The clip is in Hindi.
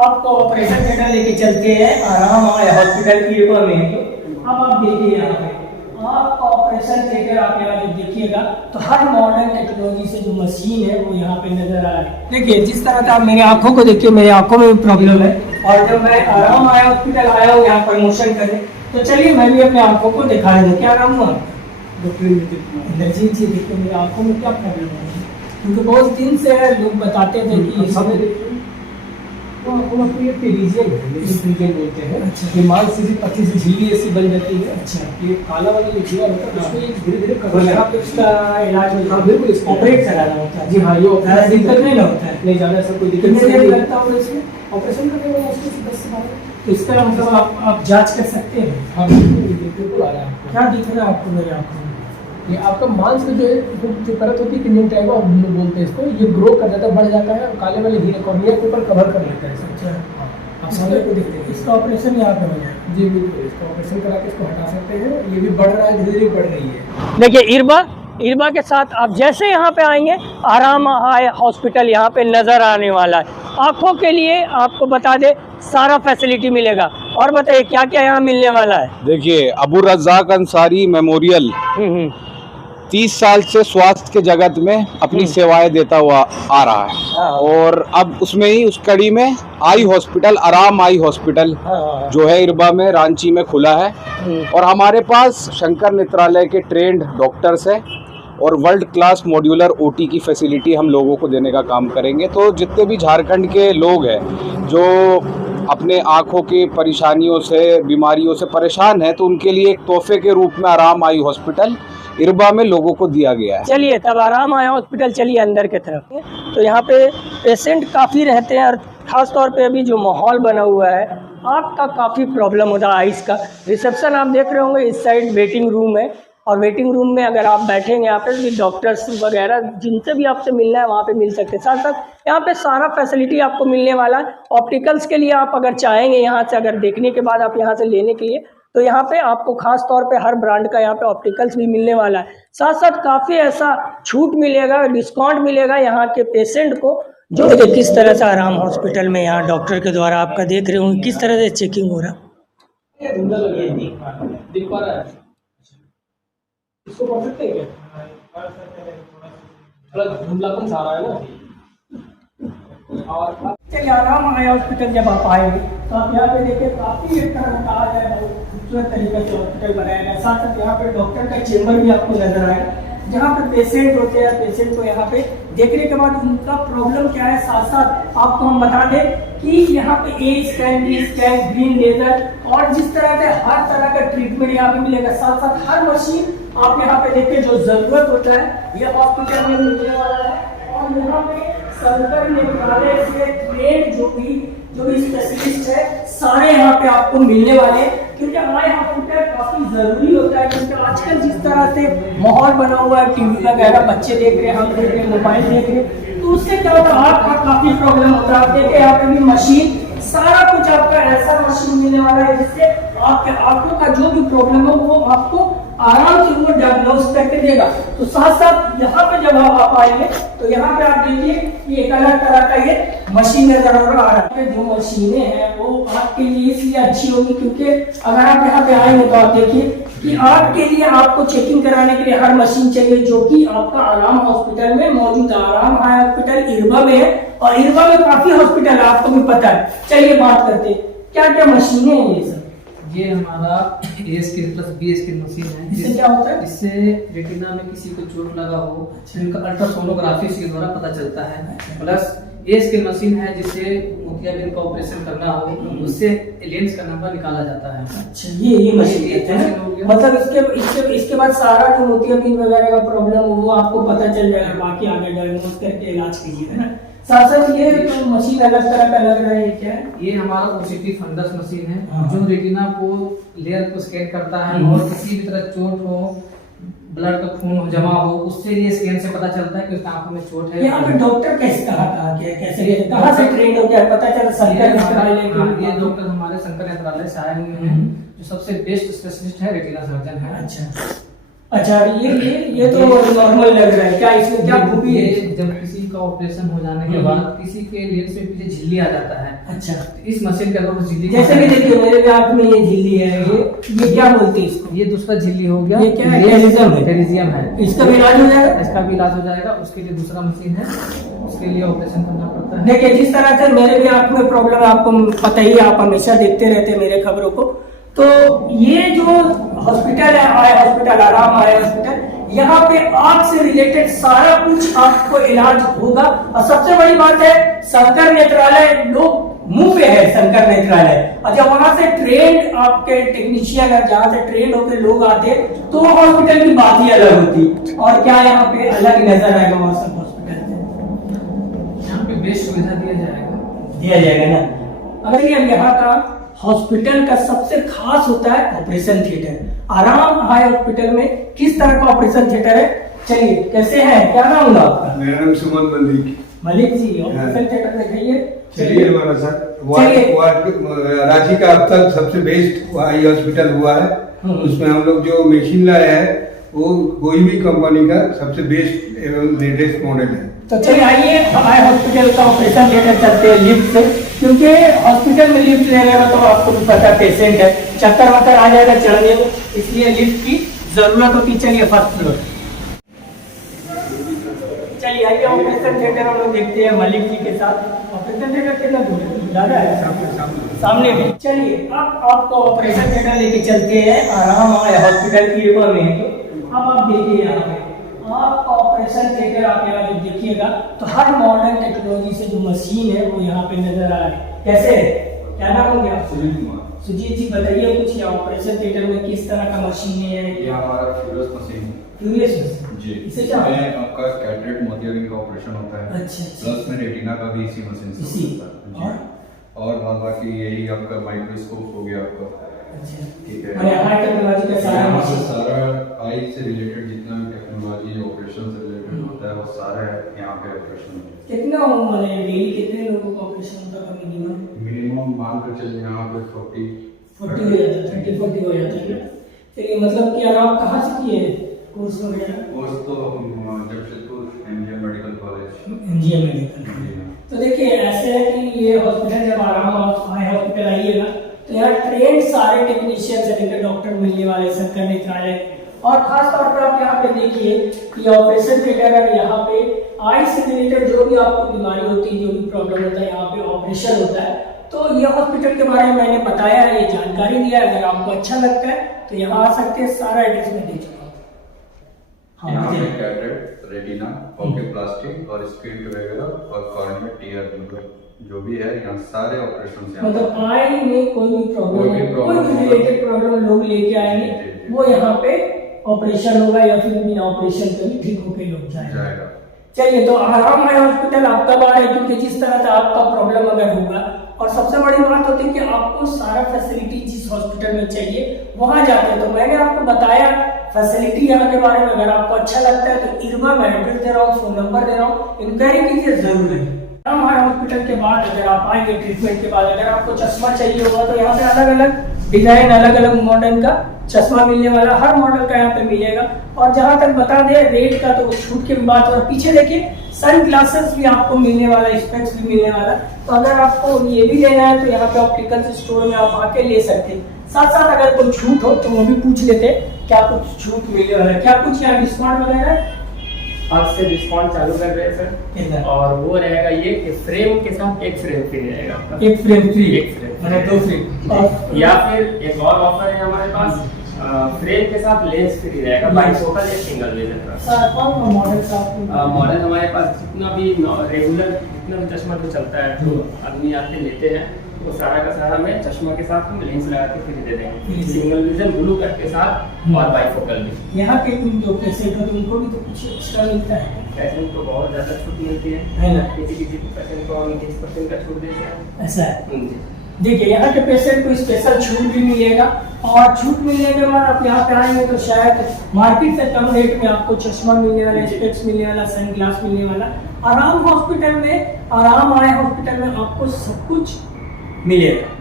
आपको ऑपरेशन थिएटर लेके चलते हैं आराम आए हॉस्पिटल की में। अब आप देखिए यहाँ पे आपका ऑपरेशन थिएटर आप यहाँ जो देखिएगा तो हर मॉडर्न टेक्नोलॉजी से जो मशीन है वो यहाँ पे नजर आ रही है। देखिए जिस तरह का आप मेरे आंखों को देखिए, मेरे आंखों में भी प्रॉब्लम है और जब मैं आराम आया हॉस्पिटल आया हूँ यहाँ प्रमोशन करने, तो चलिए मैं भी अपने आंखों को दिखा दूँ। क्या नाम हुआ? डॉक्टर जी देखिए मेरी आंखों में क्या प्रॉब्लम है, क्योंकि बहुत दिन से लोग बताते थे कि बोलते हैं। अच्छा, ये मांस से पत्ती से झिल्ली ऐसी बन जाती है। अच्छा, ये काला वाला जो जीवा होता है उसको धीरे धीरे इसका इलाज होता है, बिल्कुल ऑपरेट कराना होता है। जी हाँ, ये ऑपरेशन दिक्कत नहीं होता है, नहीं ज़्यादा ऐसा कोई दिक्कत नहीं लगता है। इसमें ऑपरेशन करने में मुश्किल से 10 से 12, तो इसका मतलब आप जांच कर सकते हैं। हाँ बिल्कुल आ रहा है। क्या दिख रहा है आपको मेरे आंखों में? ये आपका मांस में जो परत होती है कंजंक्टिवा हम लोग बोलते हैं इसको, ये ग्रो कर जाता है, बढ़ जाता है और काले वाले हीरे कॉर्निया के ऊपर कवर कर लेता है। अच्छा, आप सामने को देखते हैं। इसका ऑपरेशन यहाँ पे हो जाए। जी बिल्कुल, इसका ऑपरेशन करा के इसको हटा सकते हैं। ये भी बढ़ रहा है, धीरे धीरे बढ़ रही है। देखिए इरबा के साथ आप जैसे यहाँ पे आएंगे आराम आए हॉस्पिटल यहाँ पे नज़र आने वाला है। आँखों के लिए आपको बता दे सारा फैसिलिटी मिलेगा। और बताइए क्या क्या यहाँ मिलने वाला है? देखिए अबू रज़ाक अंसारी मेमोरियल 30 साल से स्वास्थ्य के जगत में अपनी सेवाएं देता हुआ आ रहा है और अब उसमें ही उस कड़ी में आई हॉस्पिटल, आराम आई हॉस्पिटल जो है इरबा में रांची में खुला है और हमारे पास शंकर नेत्रालय के ट्रेंड डॉक्टर्स हैं और वर्ल्ड क्लास मॉड्यूलर ओटी की फैसिलिटी हम लोगों को देने का काम करेंगे। तो जितने भी झारखंड के लोग हैं जो अपने आँखों की परेशानियों से, बीमारियों से परेशान हैं, तो उनके लिए एक तोहफे के रूप में आराम आई हॉस्पिटल इरबा में लोगों को दिया गया है। चलिए तब आराम आया हॉस्पिटल चलिए अंदर की तरफ। तो यहाँ पे पेशेंट काफ़ी रहते हैं और ख़ास तौर पे अभी जो माहौल बना हुआ है आँख का काफ़ी प्रॉब्लम होता है, आइस का। रिसेप्शन आप देख रहे होंगे, इस साइड वेटिंग रूम है और वेटिंग रूम में अगर आप बैठेंगे यहाँ पे तो डॉक्टर्स वगैरह जिनसे भी आपसे मिलना है वहाँ पे मिल सकते हैं। साथ साथ यहाँ पे सारा फैसिलिटी आपको मिलने वाला है। ऑप्टिकल्स के लिए आप अगर चाहेंगे यहाँ से, अगर देखने के बाद आप यहाँ से लेने के लिए, तो यहाँ पे आपको खास तौर पे हर ब्रांड का यहाँ पे ऑप्टिकल्स भी मिलने वाला है। साथ साथ काफ़ी ऐसा छूट मिलेगा, डिस्काउंट मिलेगा यहाँ के पेशेंट को। जो किस तरह से आराम हॉस्पिटल में यहाँ डॉक्टर के द्वारा आपका देख रहे होंगे किस तरह से चेकिंग हो रहा है। इसको पढ़ सकते हैं क्या? थोड़ा धुंधलापन सा आ रहा है ना। और चलिए आराम आया हॉस्पिटल जब आप आएंगे तो आप यहाँ पे देखिए काफ़ी एक तरह का आ जाए खूबसूरत तरीके से हॉस्पिटल बनाया गया। साथ साथ यहाँ पे डॉक्टर का चेम्बर भी आपको नजर आएगा जहाँ पे पेशेंट होते हैं। पेशेंट को यहाँ पे देखने के बाद उनका प्रॉब्लम क्या है, साथ साथ आपको हम बता दें कि यहाँ पे A scan, B scan, green laser और जिस तरह से हर तरह का ट्रीटमेंट यहाँ पे मिलेगा। साथ साथ हर मशीन आप यहाँ पे देखिए जो जरूरत होता है ये हॉस्पिटल में मिलने वाला है। और यहाँ पे शंकर नेत्रालय से ट्रेंड जो भी स्पेशलिस्ट है सारे यहाँ पे आपको मिलने वाले हैं, क्योंकि हमारे हॉस्पिटल काफी जरूरी होता है। क्योंकि आजकल जिस तरह से माहौल बना हुआ है, टीवी वगैरह बच्चे देख रहे हैं, हम देख रहे हैं, मोबाइल देख रहे हैं, तो उससे क्या होता है आँख का काफी प्रॉब्लम होता है। आप देखिए यहाँ पे भी मशीन, सारा कुछ आपका ऐसा मशीन मिलने वाला है जिससे आपके आंखों का जो भी प्रॉब्लम हो वो आपको आराम से वो डायग्नोस करके देगा। तो साथ साथ यहाँ पे जब आप आएंगे तो यहाँ पे आप देखिए ये एक अलग तरह का ये मशीन नजर आ रहा है। जो मशीनें हैं वो आपके लिए इसलिए अच्छी होगी क्योंकि अगर आप यहाँ पे आएंगे तो आप देखिए कि आपके लिए आपको चेकिंग कराने के लिए हर मशीन चाहिए जो कि आपका आराम हॉस्पिटल में मौजूद है। आराम हाई हॉस्पिटल इरबा में है और इरबा में काफी हॉस्पिटल है, आपको भी पता है। चलिए बात करते हैं क्या क्या मशीनें हैं ये सब। ये हमारा A scan plus B scan machine है। इससे क्या होता है? इससे रेटिना में किसी को चोट लगा हो जिनका अल्ट्रासोनोग्राफी के द्वारा पता चलता है। प्लस ए स्कैन मशीन है जिससे मोतियाबिंद का ऑपरेशन करना हो उससे लेंस का नंबर निकाला जाता है। अच्छा, ये मशीन है मतलब इसके बाद सारा जो मोतियाबिंद वगैरह का प्रॉब्लम हो वो आपको पता चल जाएगा, बाकी आगे डायग्नोस करके इलाज कीजिए, है ना। साथ साथ ये तो मशीन अलग तरह का लग रहा है, क्या है? ये हमारा ओसीटी फंडस मशीन है जो रेटिना को लेयर को स्कैन करता है और किसी भी तरह चोट हो, ब्लड का खून जमा हो, उससे ये स्कैन से पता चलता है कि उसकी आंखों में चोट है। यहाँ पे डॉक्टर कैसे कहाँ से ट्रेंड हो गया पता चला? शंकर नेत्रालय। ये डॉक्टर हमारे शंकर नेत्रालय से आए हुए हैं जो सबसे बेस्ट स्पेशलिस्ट है, रेटिना सर्जन है। अच्छा, ये तो नॉर्मल लग रहा है, क्या इसमें क्या खूबी है? जब किसी का ऑपरेशन हो जाने के बाद किसी के लेंस में पीछे झिल्ली आ जाता है। अच्छा, इस मशीन के अंदर वो झिल्ली जैसे कि देखिए मेरे भी आंख में ये झिल्ली है, ये क्या बोलते हैं इसको? ये दूसरा झिल्ली हो गया, ये क्या है? टेरिज्म है। टेरिज्म है। इसका भी इलाज हो जाएगा? इसका भी इलाज हो जाएगा। उसके लिए दूसरा मशीन है, उसके लिए ऑपरेशन करना पड़ता है। देखिए जिस तरह से मेरे भी आंख में प्रॉब्लम है, आपको पता ही है, आप हमेशा देखते रहते हैं मेरे खबरों को। तो ये जो हॉस्पिटल है, आय हॉस्पिटल, आराम आय हॉस्पिटल, यहाँ पे आंख से रिलेटेड सारा कुछ आपको इलाज होगा। और सबसे बड़ी बात है, शंकर नेत्रालय लोग मुंह पे है, शंकर नेत्रालय। और जब वहां से ट्रेंड आपके टेक्नीशियन है, जहाँ से ट्रेंड होकर लोग आते तो हॉस्पिटल की बात ही अलग होती। और क्या यहाँ पे अलग नजर आएगा और सब हॉस्पिटल से? यहाँ पे बेस्ट सुविधा दिया जाएगा ना। अगर ये यहाँ का हॉस्पिटल का सबसे खास होता है ऑपरेशन थिएटर। आराम आय हॉस्पिटल में किस तरह का ऑपरेशन थिएटर है, चलिए कैसे है, क्या नाम होगा आपका? मेरा नाम सुमन मलिक जी, ऑपरेशन थिएटर दिखाइए। चलिए हमारा सर रांची का अब तक सबसे बेस्ट आई हॉस्पिटल हुआ है। उसमें हम लोग जो मशीन लाए हैं वो कोई भी कंपनी का सबसे बेस्ट एवं लेटेस्ट मॉडल है। तो चलिए आइए आय हॉस्पिटल का ऑपरेशन थिएटर चलते हैं लिफ्ट से, क्योंकि हॉस्पिटल में लिफ्ट ले लेगा तो आपको भी पता पेशेंट है, चक्कर वक्कर आ जाएगा चढ़ने में, इसलिए लिफ्ट की जरूरत होती। चलिए फर्स्ट फ्लोर, चलिए आइए ऑपरेशन थिएटर हम लोग देखते हैं मलिक जी के साथ। ऑपरेशन थिएटर कितना दूर है? ज्यादा है, सामने में। चलिए अब आपको ऑपरेशन थिएटर लेके चलते हैं आराम आय हॉस्पिटल की युवा में। अब आप देखिए यहाँ पे आपका ऑपरेशन थिएटर, आप यहाँ जो देखिएगा तो हर मॉडर्न टेक्नोलॉजी से जो मशीन है वो यहाँ पे नजर आ रही है। कैसे, क्या नाम हो गया? सुजीत कुमार। सुजीत जी बताइए कुछ, यहाँ ऑपरेशन थिएटर में किस तरह का मशीन है? ये हमारा फ्यूरियस मशीन है। फ्यूरियस मशीन जी, इसे क्या इसमें आपका कैटरेक्ट मोतियाबिंद का ऑपरेशन होता है। अच्छा, प्लस में रेटिना का भी इसी मशीन से इसी होता है। और बाद बाकी यही आपका माइक्रोस्कोप हो गया आपका। अच्छा, ठीक है, मैंने हाई टेक्नोलॉजी का सारा यहाँ से मशीन, सारा आई से रिलेटेड जितना भी टेक्नोलॉजी ऑपरेशन से रिलेटेड होता है वो सारा यहाँ पे ऑपरेशन होता कितना मतलब डेली कितने लोगों का ऑपरेशन होता है मिनिमम? है। मिनिमम मान कर चलिए यहाँ पे 40 हो जाता है, 30-40 हो जाता है। चलिए मतलब कि आप कहाँ से किए कोर्स वगैरह? कोर्स तो Jamshedpur MGM medical college. MGM medical. तो देखिए ऐसे है कि ये हॉस्पिटल जब आराम आय हॉस्पिटल आइएगा तो यहाँ ट्रेन सारे टेक्नीशियन से लेकर डॉक्टर मिलने वाले, शंकर नेत्रालय। और खास तौर पर आप यहाँ पे देखिए कि ऑपरेशन थिएटर है, यहाँ पे आई से रिलेटेड जो भी आपको बीमारी होती है, जो भी प्रॉब्लम होता है, यहाँ पे ऑपरेशन होता है। तो ये हॉस्पिटल के बारे में मैंने बताया है, ये जानकारी दिया है। अगर आपको अच्छा लगता है तो यहाँ आ सकते हैं, सारा एड्रेस में दे चुका हूँ। यहाँ पे कैटरेक्ट, रेटिना, ऑप्टिक और स्क्रीन वगैरह और कॉर्निया टीयर जो भी है, यहाँ सारे ऑपरेशन से मतलब आई में कोई भी प्रॉब्लम, कोई भी रिलेटेड प्रॉब्लम लोग लेके आएंगे, वो यहाँ पे ऑपरेशन होगा या फिर बिना ऑपरेशन के भी ठीक होके लोग जाएगा। चलिए तो आराम है हॉस्पिटल आपका बार है, क्योंकि जिस तरह से आपका प्रॉब्लम अगर होगा, और सबसे बड़ी बात होती है कि आपको सारा फैसिलिटी जिस हॉस्पिटल में चाहिए वहां जाते हैं। तो मैंने आपको बताया फैसिलिटी यहाँ के बारे में। अगर आपको अच्छा लगता है तो इरवा मैं एड्रेस दे रहा हूँ, फोन नंबर दे रहा हूँ, इंक्वायरी कीजिए जरूर है। हमारे हॉस्पिटल के बाद अगर आप आएंगे ट्रीटमेंट के बाद, अगर आपको चश्मा चाहिए होगा तो यहाँ पे अलग अलग डिजाइन, अलग अलग मॉडल का चश्मा मिलने वाला, हर मॉडल का यहाँ पे मिलेगा। और जहाँ तक बता दे रेट का तो छूट की बात, और पीछे देखिए सन ग्लासेस भी आपको मिलने वाला, स्पेक्स भी मिलने वाला। तो अगर आपको ये भी लेना है तो यहाँ पे ऑप्टिकल स्टोर में आप आके ले सकते हैं। साथ साथ अगर कोई छूट हो तो वो भी पूछ लेते, क्या कुछ छूट मिलने वाला है, क्या कुछ यहाँ डिस्काउंट वगैरह? आज से डिस्काउंट चालू कर रहे हैं सर, और वो रहेगा ये कि फ्रेम के साथ एक फ्रेम फ्री रहेगा आपका। एक फ्रेम फ्री, एक फ्रेम मतलब 2 फ्री। या फिर एक और ऑफर है हमारे पास, फ्रेम के साथ लेंस फ्री रहेगा, बाइफोकल या सिंगल विजन का। सर कौन मॉडल? मॉडल हमारे पास जितना भी रेगुलर जितना भी चश्मा जो चलता है, जो आदमी आके लेते हैं, वो सारा का सारा में चश्मा के साथ हम लेंस लगा के फ्री दे देंगे, सिंगल विजन, ब्लू कट के साथ और बाइफोकल भी। यहाँ के जो पेशेंट होते हैं उनको भी तो कुछ एक्स्ट्रा मिलता है? पेशेंट को बहुत ज्यादा छूट मिलती है ना? किसी पेशेंट को हम 20% का छूट देते हैं। ऐसा है। जी। देखिए यहाँ के पेशेंट को स्पेशल छूट भी मिलेगा, और छूट मिलने के बाद आप यहाँ पे आएंगे तो शायद मार्केट से कम रेट में आपको चश्मा मिलने वाला, स्पेक्स मिलने वाला, सन ग्लास मिलने वाला। आराम हॉस्पिटल में, आराम आय हॉस्पिटल में आपको सब कुछ मिलेगा।